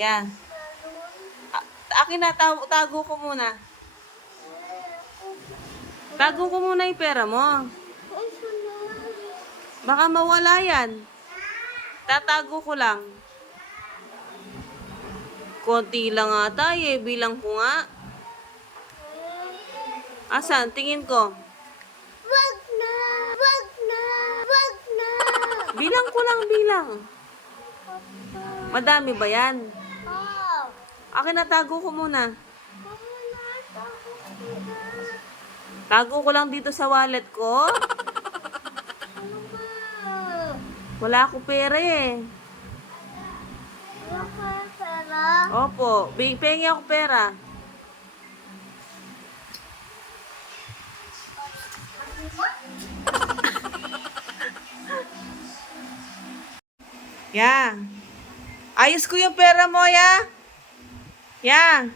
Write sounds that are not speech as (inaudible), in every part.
Yan. A- akin na, tago, tago ko muna. Tago ko muna yung pera mo. Baka mawala yan. Tatago ko lang. Konti lang ata eh. Bilang ko nga. Asan? Tingin ko. Wag na! Wag na! Wag na! Bilang ko lang bilang. Madami ba yan? Akin na tago ko muna. Tago ko lang dito sa wallet ko. Wala ako pera eh. Wala pera? Opo, pengi ako pera. (laughs) Ya. Ayos ko yung pera mo, ya. Ya.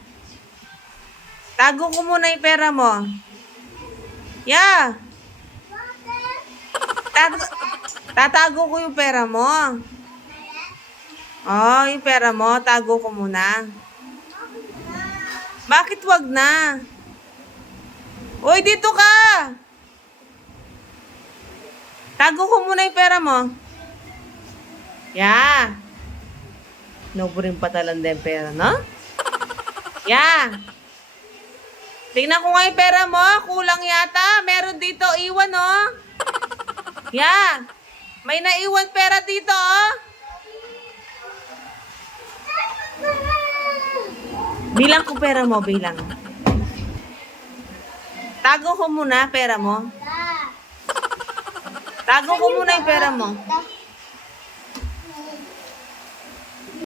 Tago ko muna yung pera mo. Bakit? Tago, tatago ko yung pera mo. Oh, yung pera mo, tago ko muna. Bakit wag na? Uy, dito ka! Tago ko muna yung pera mo. Ya. Nobo rin patalanda yung pera, no? Ya. Tingnan ko nga yung pera mo. Kulang yata. Meron dito. Iwan, oh. Ya. May naiwan pera dito, oh. Bilang ko pera mo, bilang. Tago ko muna pera mo. Tago ko muna yung pera mo.